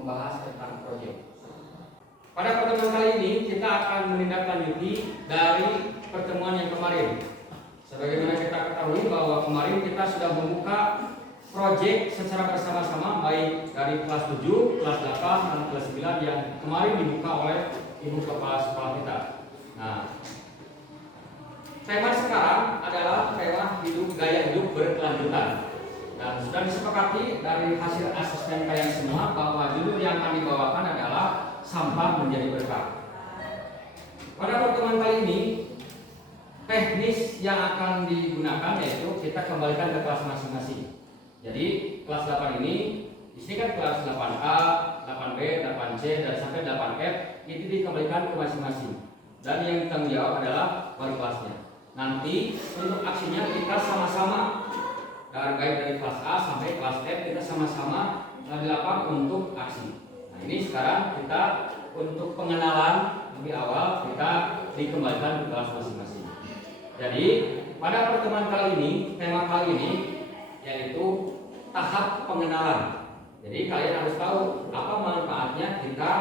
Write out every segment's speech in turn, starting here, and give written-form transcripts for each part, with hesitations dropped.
membahas tentang proyek. Pada pertemuan kali ini kita akan menindaklanjuti dari pertemuan yang kemarin. Sebagaimana kita ketahui bahwa kemarin kita sudah membuka proyek secara bersama-sama, baik dari kelas 7, kelas 8, dan kelas 9 yang kemarin dibuka oleh Ibu Kepala Sekolah kita. Nah, tema sekarang adalah tema gaya hidup berkelanjutan. Dan sudah disepakati dari hasil asesmen kalian semua bahwa judul yang akan dibawakan adalah sampah menjadi berkah. Pada pertemuan kali ini, teknis yang akan digunakan yaitu kita kembalikan ke kelas masing-masing. Jadi kelas 8 ini, di sini kan kelas 8A, 8B, 8C, dan sampai 8F itu dikembalikan ke masing-masing. Dan yang tanggung jawab adalah wali kelasnya. Nanti untuk aksinya kita sama-sama, dan baik dari kelas A sampai kelas F kita sama-sama dilakukan untuk aksi. Nah ini sekarang kita untuk pengenalan lebih awal kita dikembalikan ke kelas masing-masing. Jadi pada pertemuan kali ini, tema kali ini yaitu tahap pengenalan. Jadi kalian harus tahu apa manfaatnya kita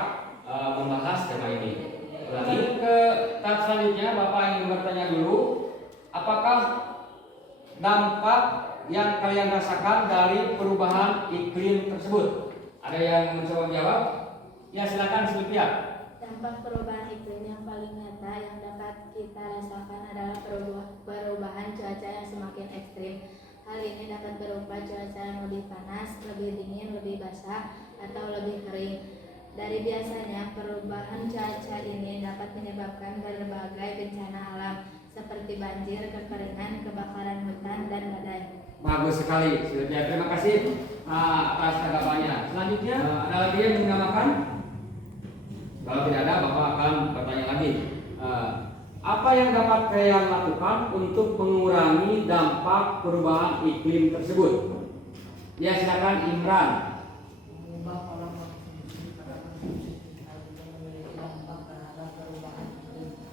membahas tema ini. Lagi ke tahap selanjutnya, Bapak ingin bertanya dulu, apakah dampak yang kalian rasakan dari perubahan iklim tersebut? Ada yang mencoba menjawab? Ya silakan Sylvia. Dampak perubahan iklim yang paling nyata yang dapat kita rasakan adalah perubahan cuaca yang semakin ekstrim. Hal ini dapat berupa cuaca yang lebih panas, lebih dingin, lebih basah, atau lebih kering. Dari biasanya, perubahan cuaca ini dapat menyebabkan berbagai bencana alam seperti banjir, kekeringan, kebakaran hutan, dan badai. Bagus sekali, Sylvia. Terima kasih atas tanggapannya. Selanjutnya, ada lagi yang menambahkan? Kalau tidak ada, Bapak akan bertanya lagi. Apa yang dapat kalian lakukan untuk mengurangi dampak perubahan iklim tersebut? Ya, silakan Imran.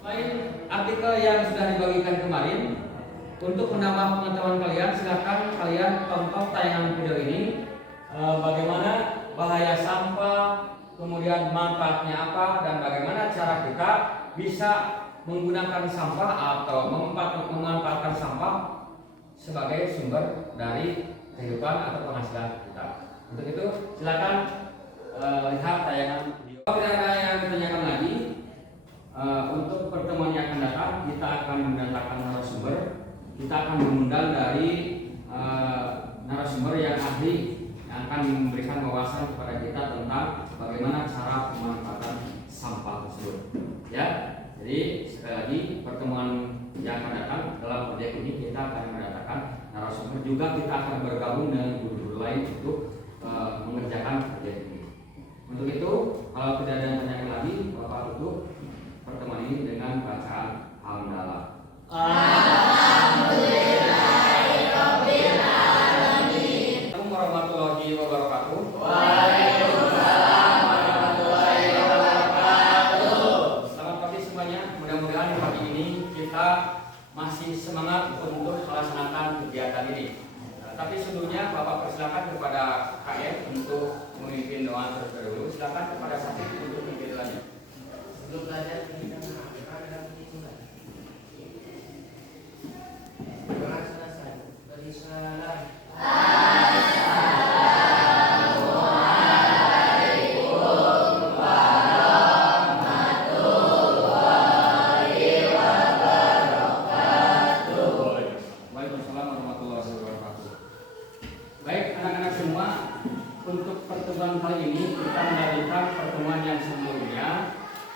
Selain artikel yang sudah dibagikan kemarin, untuk menambah pengetahuan kalian, silakan kalian tonton tayangan video ini. Bagaimana bahaya sampah, kemudian manfaatnya apa, dan bagaimana cara kita bisa menggunakan sampah atau memanfaatkan sampah sebagai sumber dari kehidupan atau penghasilan kita. Untuk itu silakan lihat tayangan video. Kalau tidak ada yang ditanyakan lagi, untuk pertemuan yang akan datang kita akan mendatangkan narasumber. Kita akan mengundang dari narasumber yang ahli yang akan memberikan wawasan kepada kita tentang bagaimana cara pemanfaatan sampah tersebut. Ya, jadi sekali lagi pertemuan yang akan datang dalam proyek ini kita akan mendatangkan narasumber, juga kita akan bergabung dengan guru-guru lain untuk mengerjakan proyek ini. Untuk itu, kalau tidak ada yang tanyakan lagi, Bapak tutup pertemuan ini dengan bacaan hamdalah. Assalamualaikum warahmatullahi wabarakatuh. Waalaikumsalam warahmatullahi wabarakatuh. Selamat pagi semuanya. Mudah-mudahan pagi ini kita masih semangat untuk melaksanakan kegiatan ini. Tapi sebelumnya Bapak persilakan kepada KM untuk memimpin doa terlebih dahulu. Silakan kepada Sakit untuk memimpin doanya. Sebelum belajar kita mengamalkan dan menimbulkan. Doa selesai. Beri salam. Waalaikumsalam warahmatullahi wabarakatuh. Baik anak-anak semua, untuk pertemuan kali ini kita melanjutkan pertemuan yang sebelumnya.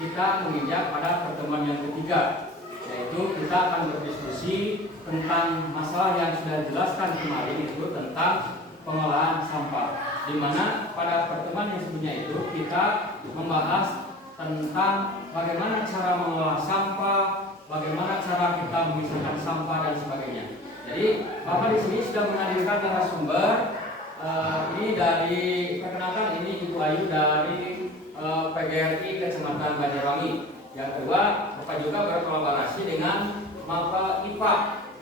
Kita menginjak pada pertemuan yang ketiga, yaitu kita akan berdiskusi tentang masalah yang sudah dijelaskan kemarin, itu tentang pengolahan sampah. Di mana pada pertemuan yang sebelumnya itu kita membahas tentang bagaimana cara mengolah sampah, bagaimana cara kita memisahkan sampah dan sebagainya. Jadi Bapak di sini sudah menghadirkan narasumber. Ini dari perkenalkan, ini Ibu Ayu dari PGRI Kecamatan Banjarwangi. Yang kedua, Bapak juga berkolaborasi dengan Mapel IPA,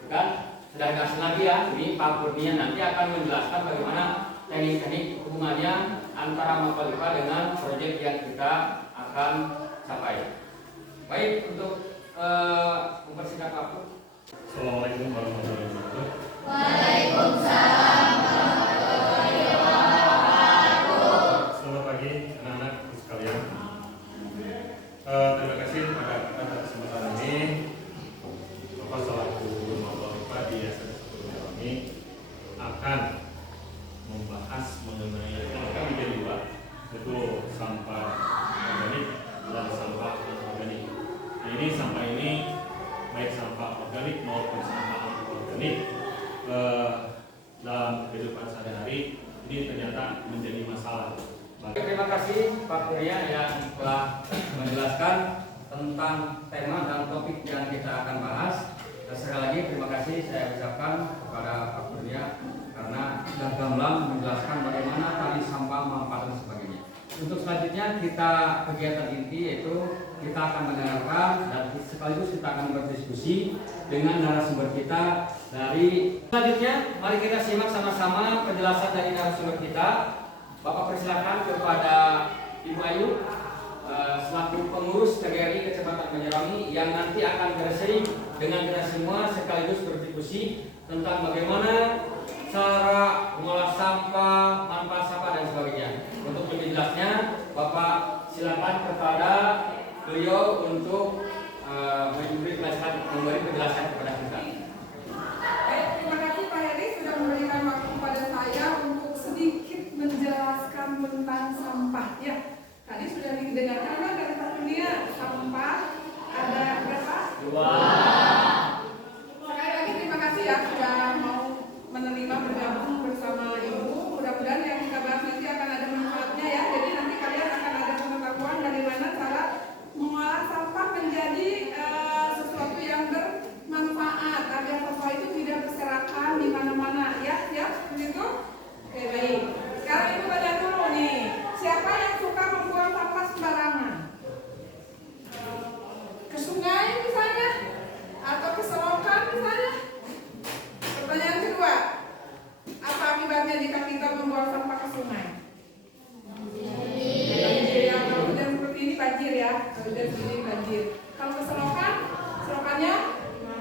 kan? Sudah dikasih lagi ya, ini Pak Kurnia nanti akan menjelaskan bagaimana teknik-teknik hubungannya antara Mapalipa dengan proyek yang kita akan capai. Baik, untuk mempersingkat waktu. Assalamualaikum warahmatullahi wabarakatuh. Waalaikumsalam warahmatullahi wabarakatuh. Selamat pagi anak-anak sekalian. Terima kasih pada kesempatan ini. Bapak selaku guru Mapalipa di SMP 1 kami akan membahas mengenai kami menjadi dua, yaitu sampah organik dan sampah anorganik. Nah, ini sampah ini baik sampah organik maupun sampah anorganik dalam kehidupan sehari-hari ini ternyata menjadi masalah. Terima kasih Pak Kurnia yang telah menjelaskan tentang tema dan topik yang kita akan bahas. Dan sekali lagi terima kasih saya ucapkan kepada Pak Kurnia karena sudah gamblang menjelaskan bagaimana tali sampah, manfaat dan sebagainya. Untuk selanjutnya kita kegiatan inti yaitu kita akan mendengarkan dan sekaligus kita akan berdiskusi dengan narasumber kita dari selanjutnya. Mari kita simak sama-sama penjelasan dari narasumber kita. Bapak persilakan kepada Ibu Ayu selaku pengurus TGRI Kecamatan Banjarwangi yang nanti akan bersering dengan kita semua sekaligus berdiskusi tentang bagaimana cara mengolah sampah, manfaat sampah dan sebagainya. Untuk lebih jelasnya, Bapak silakan kepada beliau untuk memberi penjelasan kepada kita. Baik, terima kasih Pak Heri sudah memberikan waktu kepada saya untuk sedikit menjelaskan tentang sampah. Ya, tadi sudah didengarkan kan dari Pak Dunia, sampah ada berapa? 2. Sekali lagi terima kasih ya sudah mau menerima bergabung bersama Ibu. Mudah-mudahan yang kita bahas nanti akan ada manfaatnya ya. Jadi nanti kalian akan ada pengetahuan dari mana cara mengolah sampah menjadi sesuatu yang bermanfaat agar sampah itu tidak berserakan di mana-mana ya, begitu? Oke, baik. Sekarang Ibu baca dulu nih. Siapa yang suka membuang sampah sembarangan? Ke sungai misalnya? Atau ke selokan misalnya? Pertanyaan kedua, apa akibatnya jika kita membuang sampah ke sungai? Banjir ya, kalau hujan seperti ini banjir ya, kalau hujan seperti ini banjir. Kalau ke selokan, selokannya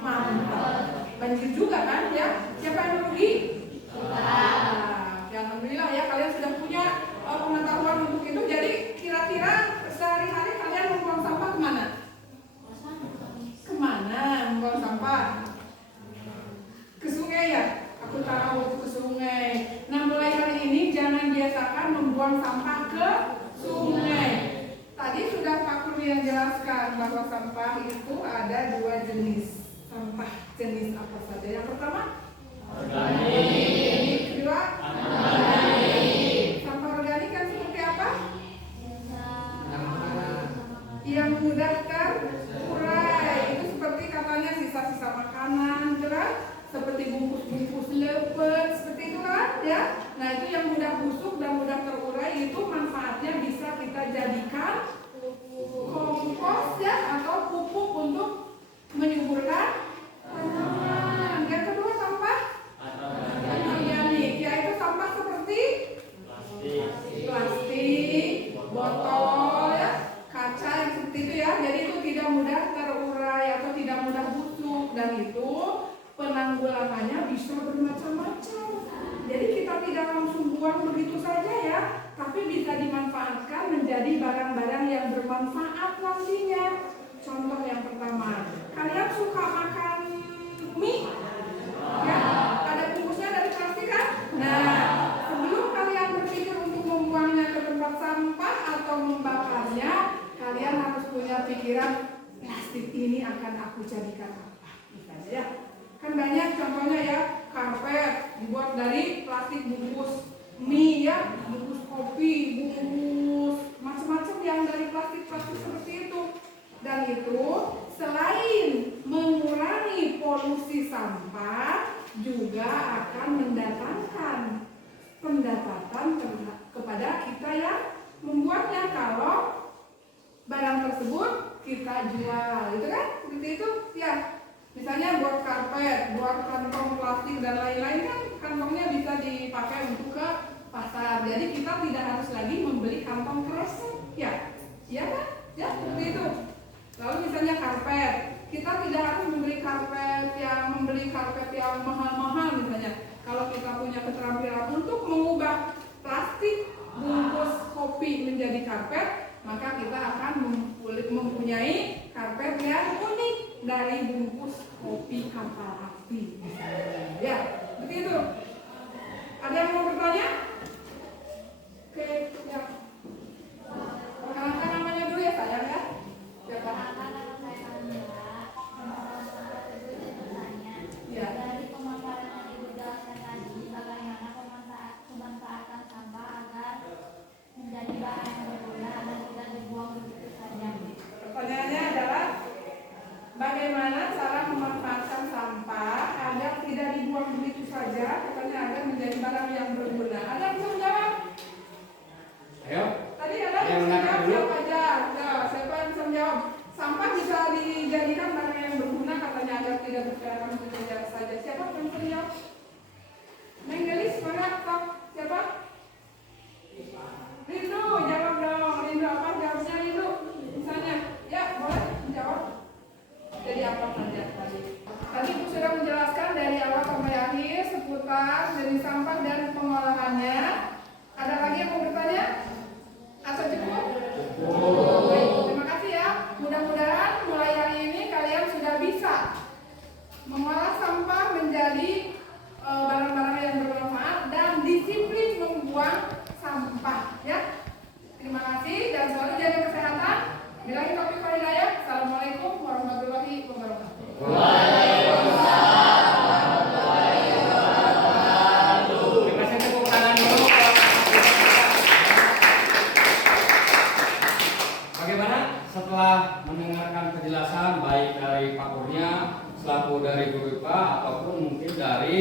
mantap. Banjir juga kan ya? Siapa yang merugi? Ya, alhamdulillah ya kalian sudah punya pengetahuan untuk itu. Jadi kira-kira sehari-hari kalian membuang sampah kemana? Kemana membuang sampah? Ke sungai ya? Aku tahu ke sungai. Nah mulai hari ini jangan biasakan membuang sampah ke sungai. Tadi sudah Pak Kurnia jelaskan bahwa sampah itu ada 2 jenis. Sampah jenis apa saja? Yang pertama organik. Kedua organik. Sampah organik kan seperti apa? Yang mudah terurai. Itu seperti katanya sisa-sisa makanan, kan? Seperti bungkus-bungkus lepet, seperti itu kan, ya. Nah itu yang mudah busuk dan mudah terurai itu manfaatnya bisa kita jadikan kompos ya atau pupuk untuk menyuburkan tanaman. Yang kedua sampah organik, yaitu sampah seperti plastik, botol, ya, kaca yang seperti itu ya. Jadi itu tidak mudah terurai atau tidak mudah busuk dan itu penanggulangannya bisa bermacam-macam. Jadi kita tidak langsung buang begitu saja ya, tapi bisa dimanfaatkan menjadi barang-barang yang bermanfaat nantinya. Contoh yang pertama, kalian suka makan mie? Ya, ada bungkusnya dari plastik kan? Nah, sebelum kalian berpikir untuk membuangnya ke tempat sampah atau membakarnya, kalian harus punya pikiran plastik ini akan aku jadikan apa? Misalnya ya. Kan banyak contohnya ya, karpet dibuat dari plastik, bungkus mie ya, bungkus kopi, bungkus macam-macam yang dari plastik-plastik seperti itu. Dan itu selain mengurangi polusi sampah juga akan mendatangkan pendapatan kepada kita yang membuatnya kalau barang tersebut kita jual, itu kan? Seperti itu ya. Misalnya buat karpet, buat kantong plastik dan lain-lain kan kantongnya bisa dipakai untuk ke pasar. Jadi kita tidak harus lagi membeli kantong kresek, ya, iya kan? Ya, seperti itu. Lalu misalnya karpet, kita tidak harus membeli karpet yang mahal-mahal misalnya. Kalau kita punya keterampilan untuk mengubah plastik bungkus kopi menjadi karpet, maka kita akan mempunyai karpet yang unik dari bungkus kopi kapal api. Ya, seperti itu. Ada yang mau bertanya? Oke, ya. Perkenalkan namanya dulu ya sayang ya. Siapa? Ya. Dari pemaparan yang Ibu jelaskan tadi, bagaimana pemanfaatan sampah agar menjadi bahan yang berguna dan tidak dibuang begitu saja. Pertanyaannya adalah bagaimana cara memanfaatkan sampah agar tidak dibuang begitu saja, katanya agar menjadi barang yang berguna. Ada yang bisa menjawab? Ayo. Tadi ada yang bisa menjawab, siapa aja? Ya, siapa yang bisa menjawab? Sampah bisa dijadikan barang yang berguna, katanya agar tidak berkeliaran begitu saja. Siapa yang bisa menjawab? Neng Gelis, mana? Siapa? Rindu, jawab dong. Rindu apa? Jawabnya Rindu. Misalnya, ya boleh menjawab. Jadi apa saja tadi? Tadi Ibu sudah menjelaskan dari awal sampai akhir seputar jenis sampah dan pengolahannya. Ada lagi yang mau bertanya? Atau cukup? Baik, terima kasih ya. Mudah-mudahan mulai hari ini kalian sudah bisa mengolah sampah menjadi barang-barang yang bermanfaat dan disiplin membuang sampah ya. Terima kasih dan selalu jaga kesehatan. Bilangi topik Hidayah. Assalamualaikum warahmatullahi wabarakatuh. Terima kasih, tepuk tangan dulu. Bagaimana setelah mendengarkan penjelasan baik dari Pak Kurnia selaku dari Guru IPA ataupun mungkin dari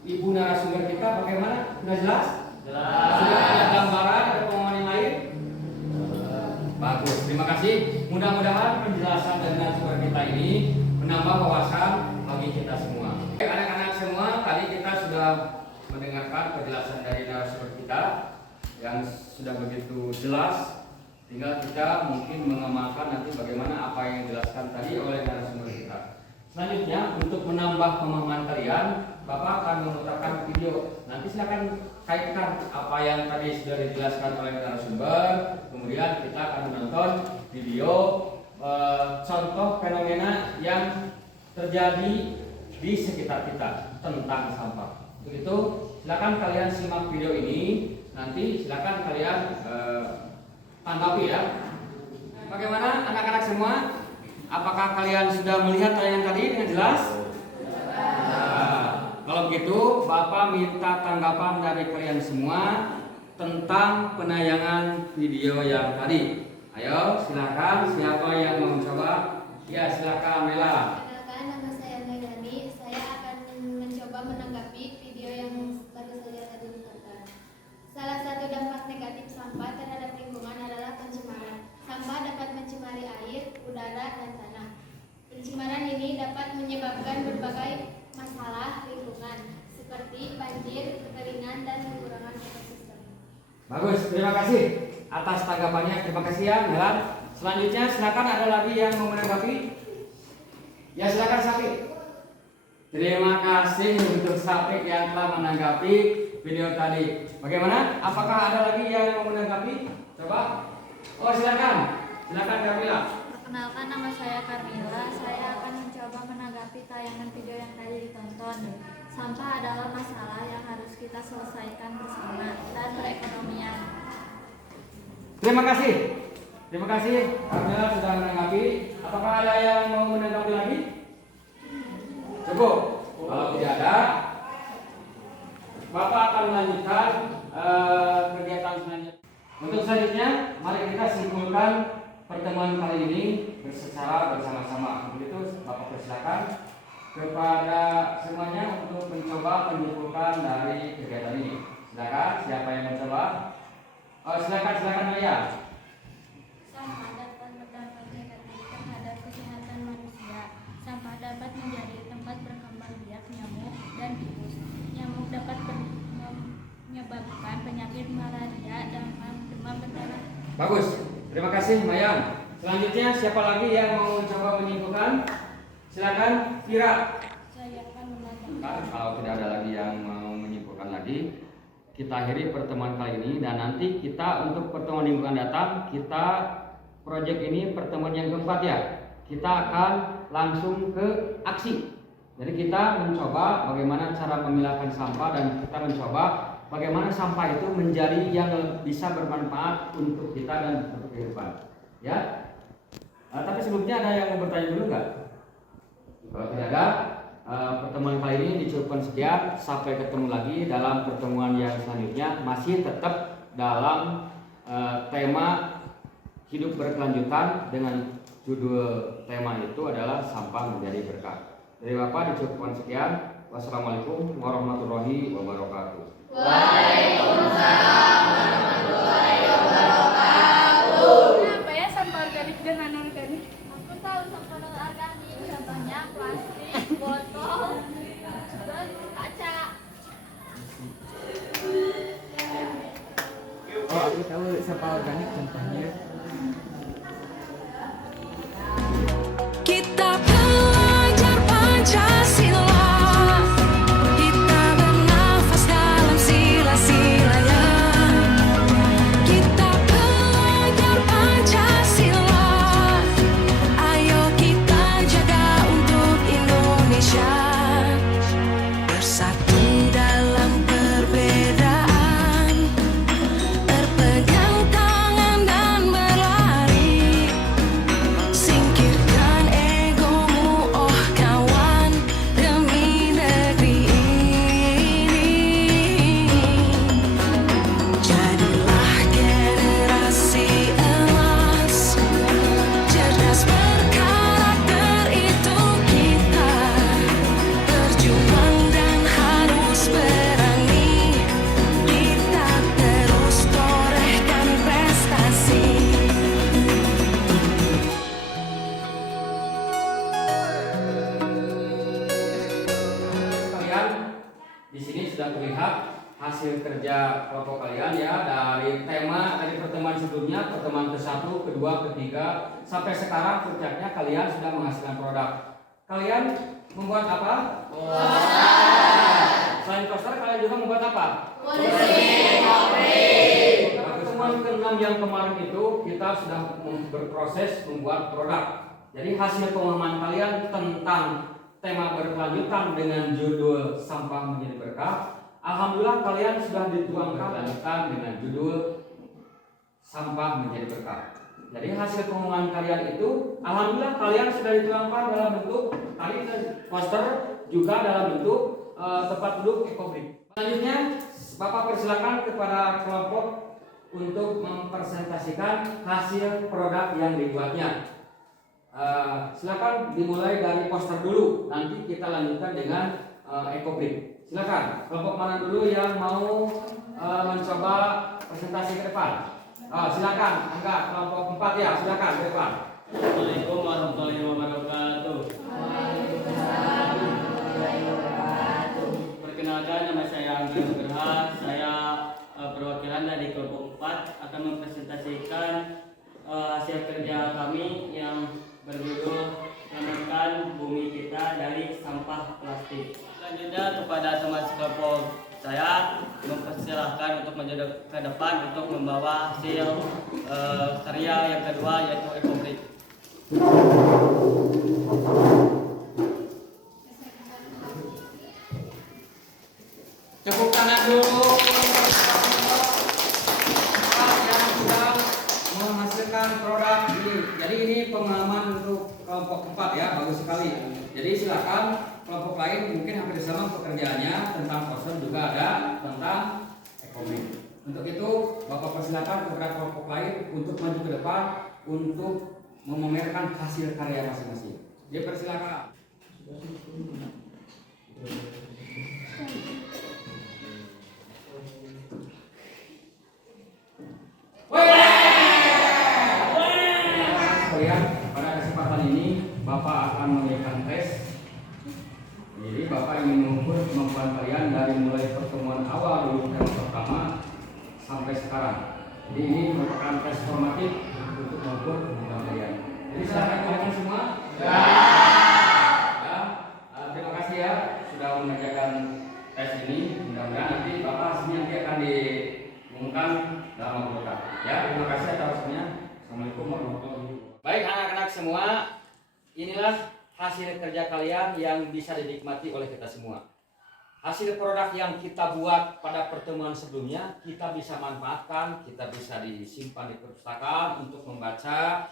Ibu narasumber kita, bagaimana? Sudah jelas? Jelas. Sudah ada gambaran, ada pemahaman yang lain? Bagus, terima kasih. Mudah-mudahan penjelasan dari narasumber kita ini menambah wawasan bagi kita semua. Oke, anak-anak semua, tadi kita sudah mendengarkan penjelasan dari narasumber kita yang sudah begitu jelas. Tinggal kita mungkin mengamalkan nanti bagaimana apa yang dijelaskan tadi oleh narasumber kita. Selanjutnya, untuk menambah pemahaman kalian, Bapak akan memutarkan video. Nanti silakan kaitkan apa yang tadi sudah dijelaskan oleh narasumber. Kemudian kita akan menonton video contoh fenomena yang terjadi di sekitar kita tentang sampah. Untuk itu, silakan kalian simak video ini. Nanti silakan kalian tanggapi ya. Bagaimana anak-anak semua? Apakah kalian sudah melihat tayangan tadi dengan jelas? Nah, kalau begitu, Bapak minta tanggapan dari kalian semua tentang penayangan video yang tadi. Ayo, silakan. Siapa yang mau mencoba? Ya, silakan Mela. Perkenalkan, nama saya Meilani. Saya akan mencoba menanggapi video yang baru saja tadi ditonton. Salah satu dampak negatif sampah terhadap lingkungan adalah pencemaran. Sampah dapat mencemari air, udara, dan tanah. Pencemaran ini dapat menyebabkan berbagai masalah lingkungan seperti banjir, kekeringan, dan kekurangan ekosistem. Bagus, terima kasih atas tanggapannya. Terima kasih ya, Mela. Selanjutnya, silakan ada lagi yang mau menanggapi? Ya, silakan Sapi. Terima kasih untuk Sapi yang telah menanggapi video tadi. Bagaimana? Apakah ada lagi yang mau menanggapi? Coba. Oh, silakan. Silakan Kamila. Perkenalkan, nama saya Carmila. Saya akan mencoba menanggapi tayangan video yang tadi ditonton. Sampah adalah masalah yang harus kita selesaikan bersama dan perekonomian. Terima kasih. Terima kasih Kamila sudah menanggapi. Apakah ada yang mau menanggapi lagi? Cukup. Kalau tidak ada, Bapak akan melanjutkan kegiatan selanjutnya. Untuk selanjutnya, mari kita simpulkan pertemuan kali ini secara bersama-sama. Begitu, Bapak persilakan kepada semuanya untuk mencoba menyimpulkan dari kegiatan ini. Silakan, siapa yang mencoba? Oh, silakan Maya. Sampah dapat berdampak negatif terhadap kesehatan manusia. Sampah dapat menjadi tempat berkembang biak nyamuk dan tikus. Nyamuk dapat menyebabkan penyakit Bagus. Terima kasih Mayang. Selanjutnya siapa lagi yang mau coba menyimpulkan? Silakan Vira. Saya akan Kalau tidak ada lagi yang mau menyimpulkan lagi, kita akhiri pertemuan kali ini dan nanti kita untuk pertemuan minggu akan datang kita proyek ini pertemuan yang keempat ya. Kita akan langsung ke aksi. Jadi kita mencoba bagaimana cara memilahkan sampah dan kita mencoba bagaimana sampah itu menjadi yang bisa bermanfaat untuk kita dan untuk kehidupan. Ya. Tapi sebelumnya ada yang mau bertanya dulu nggak? Kalau tidak ada, pertemuan kali ini dicukupkan sekian. Sampai ketemu lagi dalam pertemuan yang selanjutnya. Masih tetap dalam tema hidup berkelanjutan dengan judul tema itu adalah sampah menjadi berkah. Dari Bapak dicukupkan sekian. Wassalamualaikum warahmatullahi wabarakatuh. Waalaikumsalam warahmatullahi wabarakatuh. Kenapa ya sampah organik dan anorganik? Aku tahu sampah organik contohnya plastik, botol, terus kaca. Oh, aku tahu sampah organik contohnya. Kita belajar Pancasila, kita bernafas dalam sila-silanya. Kita belajar Pancasila, ayo kita jaga untuk Indonesia. Bersatu dalam perbedaan, berpegang tangan dan berlari. Singkirkan egomu, oh kawan, demi negeri ini. Jadilah generasi emas, cerdas berkarakter itu kita. Berjuang dan harus berani, kita terus torehkan prestasi. Kalian di sini sudah terlihat hasil kerja kelompok kalian ya dari tema dari pertemuan sebelumnya, pertemuan ke-1, kedua, ketiga sampai sekarang puncaknya kalian sudah menghasilkan produk. Kalian membuat apa? Selain poster kalian juga membuat apa? Pertemuan ke-6 yang kemarin itu kita sudah berproses membuat produk. Jadi hasil pemahaman kalian tentang tema berkelanjutan dengan judul sampah menjadi berkah. Alhamdulillah kalian sudah dituangkan berkelanjutan dengan judul sampah menjadi berkah. Jadi hasil pengumuman kalian itu, alhamdulillah kalian sudah dituangkan dalam bentuk tadi poster juga dalam bentuk tempat duduk ekobrik. Selanjutnya Bapak persilakan kepada kelompok untuk mempresentasikan hasil produk yang dibuatnya. Silakan dimulai dari poster dulu, nanti kita lanjutkan dengan ekobrik. Silakan kelompok mana dulu yang mau mencoba presentasi ke depan? Silakan, Angga kelompok 4 ya, silakan ke depan. Assalamualaikum warahmatullahi wabarakatuh. Perkenalkan, nama saya Angga Nugraha. Saya perwakilan dari kelompok 4 akan mempresentasikan hasil kerja kami yang berjudul Selamatkan Bumi Kita dari Sampah Plastik. Selanjutnya kepada teman sekelompok saya mempersilahkan untuk maju ke depan untuk membawa hasil karya yang kedua yaitu ekobrik. Tepuk tangan dulu yang sudah menghasilkan produk ini. Jadi ini pengalaman untuk kelompok 4 ya, bagus sekali. Jadi silakan kelompok lain mungkin hampir sama pekerjaannya tentang poster juga ada tentang ekobrik. Untuk itu Bapak persilakan kepada kelompok lain untuk maju ke depan untuk memamerkan hasil karya masing-masing. Dia persilakan. Sekalian, pada kesempatan ini Bapak akan memberikan tes. Jadi Bapak ingin mengukur kemampuan kalian dari mulai pertemuan awal dulu tema pertama sampai sekarang. Jadi ini merupakan tes formatif untuk mengukur kemampuan kalian. Jadi silakan kalian semua. Ya. Terima kasih ya sudah mengerjakan tes ini. Mudah-mudahan nanti Bapak hasilnya nanti akan diumumkan dalam waktu dekat. Ya, terima kasih atas waktunya. Assalamualaikum warahmatullahi wabarakatuh. Baik anak-anak semua, inilah hasil kerja kalian yang bisa dinikmati oleh kita semua. Hasil produk yang kita buat pada pertemuan sebelumnya kita bisa manfaatkan, kita bisa disimpan di perpustakaan untuk membaca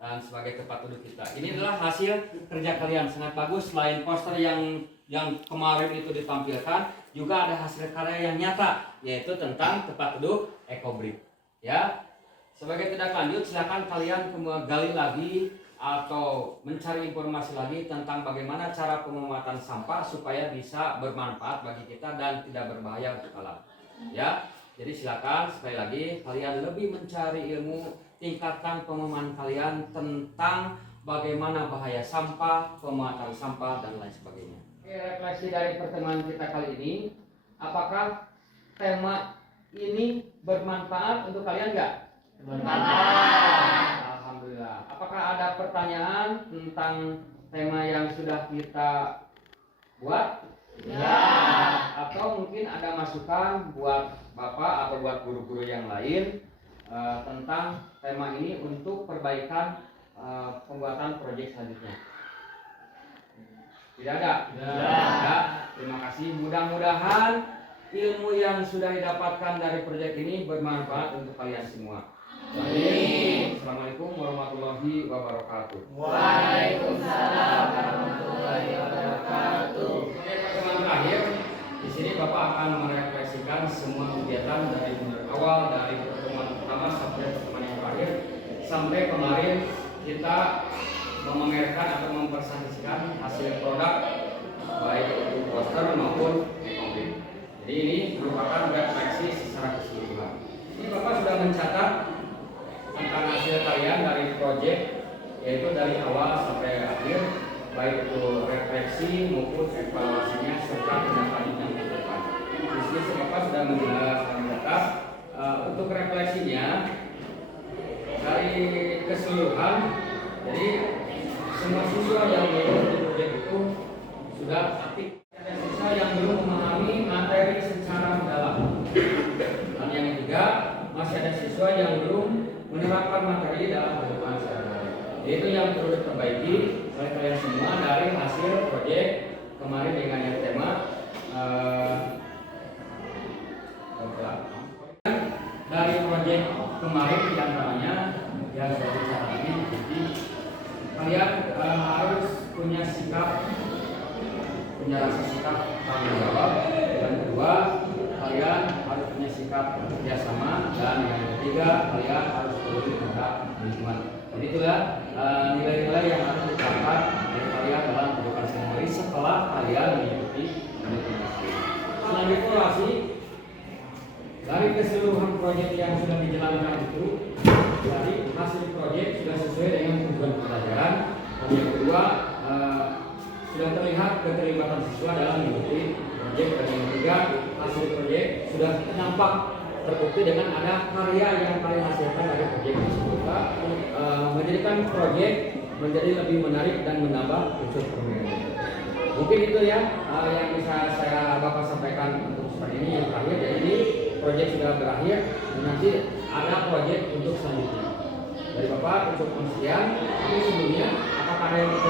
dan sebagai tempat duduk kita. Ini adalah hasil kerja kalian, sangat bagus. Selain poster yang kemarin itu ditampilkan, juga ada hasil karya yang nyata, yaitu tentang tempat duduk Ecobrik. Ya, sebagai tindak lanjut silakan kalian gali lagi atau mencari informasi lagi tentang bagaimana cara pememanfaatan sampah supaya bisa bermanfaat bagi kita dan tidak berbahaya untuk alam. Ya, jadi silakan sekali lagi kalian lebih mencari ilmu, tingkatkan pemahaman kalian tentang bagaimana bahaya sampah, pememanfaatan sampah dan lain sebagainya. Refleksi dari pertemuan kita kali ini, apakah tema ini bermanfaat untuk kalian nggak? Bermanfaat. Alhamdulillah. Apakah ada pertanyaan tentang tema yang sudah kita buat? Ya. Atau mungkin ada masukan buat Bapak atau buat guru-guru yang lain tentang tema ini untuk perbaikan pembuatan proyek selanjutnya? Tidak ada? Ya. Terima kasih. Mudah-mudahan ilmu yang sudah didapatkan dari proyek ini bermanfaat untuk kalian semua. Amin. Assalamualaikum warahmatullahi wabarakatuh. Waalaikumsalam warahmatullahi wabarakatuh. Pertemuan terakhir, di sini Bapak akan merefleksikan semua kegiatan dari awal dari pertemuan pertama sampai pertemuan yang terakhir, sampai kemarin kita memamerkan atau mempresentasikan hasil produk baik itu poster maupun e-komplit. Jadi ini merupakan refleksi secara keseluruhan. Ini Bapak sudah mencatat tentang hasil kalian dari proyek, yaitu dari awal sampai akhir, baik itu refleksi maupun evaluasinya serta tindak lanjutnya ke depan. Di sini Bapak sudah mencatat untuk refleksinya dari keseluruhan. Jadi semua siswa yang mengikuti proyek itu sudah aktif. Ada siswa yang belum memahami materi secara mendalam. Dan yang ketiga, masih ada siswa yang belum menerapkan materi dalam kehidupan sehari-hari. Itu yang perlu diperbaiki oleh kalian semua dari hasil proyek kemarin dengan yang tema dari proyek kemarin yang namanya yang saya bicara ini. Jadi kalian harus punya rasa sikap tanggung jawab. Yang kedua, kalian harus punya sikap kerjasama, dan yang ketiga kalian harus peduli terhadap lingkungan. Jadi itulah nilai-nilai yang harus dicatat dari kalian dalam kehidupan sehari-hari setelah kalian mengikuti meditasi. Selanjutnya evaluasi dari keseluruhan proyek yang sudah dijalankan itu, dari hasil proyek sudah sesuai dengan tujuan pembelajaran. Dan yang kedua, sudah terlihat keterlibatan siswa dalam mengikuti proyek. Dan yang ketiga, hasil proyek sudah nampak terbukti dengan ada karya yang kalian hasilkan dari proyek tersebut. Menjadikan proyek menjadi lebih menarik dan menambah unsur permainan. Mungkin itu ya yang bisa saya Bapak sampaikan untuk seperti ini yang terakhir. Jadi ini proyek sudah berakhir, dan nanti ada proyek untuk selanjutnya. Dari Bapak untuk sekian. Tapi sebelumnya apakah ada yang mau